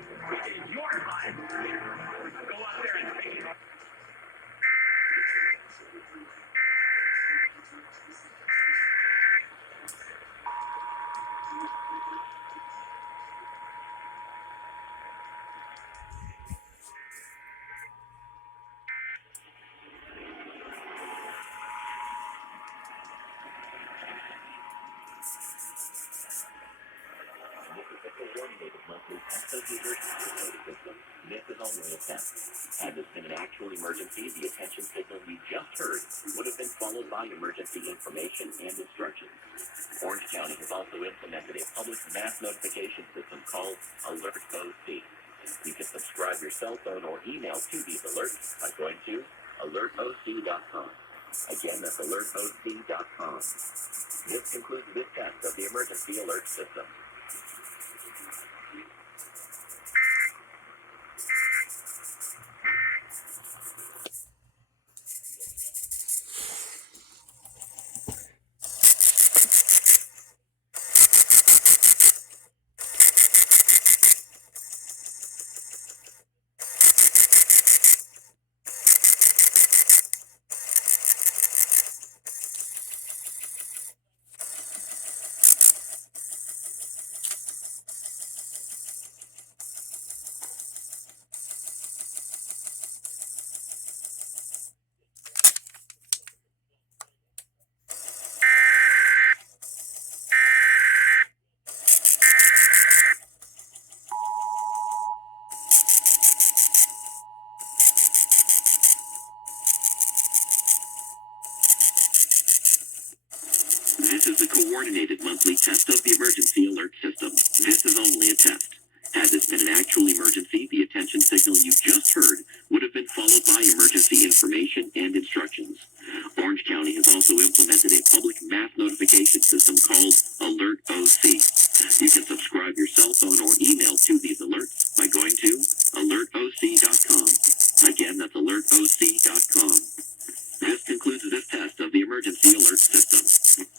It's your time. Go out there and take it. Coordinated monthly test of the emergency alert system. This is only a test. Had this been an actual emergency, the attention signal you just heard would have been followed by emergency information and instructions. Orange County has also implemented a public mass notification system called Alert OC. You can subscribe your cell phone or email to these alerts by going to alertoc.com. Again, that's alertoc.com. This concludes this test of the emergency alert system. This is a coordinated monthly test of the emergency alert system. This is only a test. Had this been an actual emergency, the attention signal you just heard would have been followed by emergency information and instructions. Orange County has also implemented a public mass notification system called Alert OC. You can subscribe your cell phone or email to these alerts by going to alertoc.com. Again, that's alertoc.com. This concludes this test of the emergency alert system.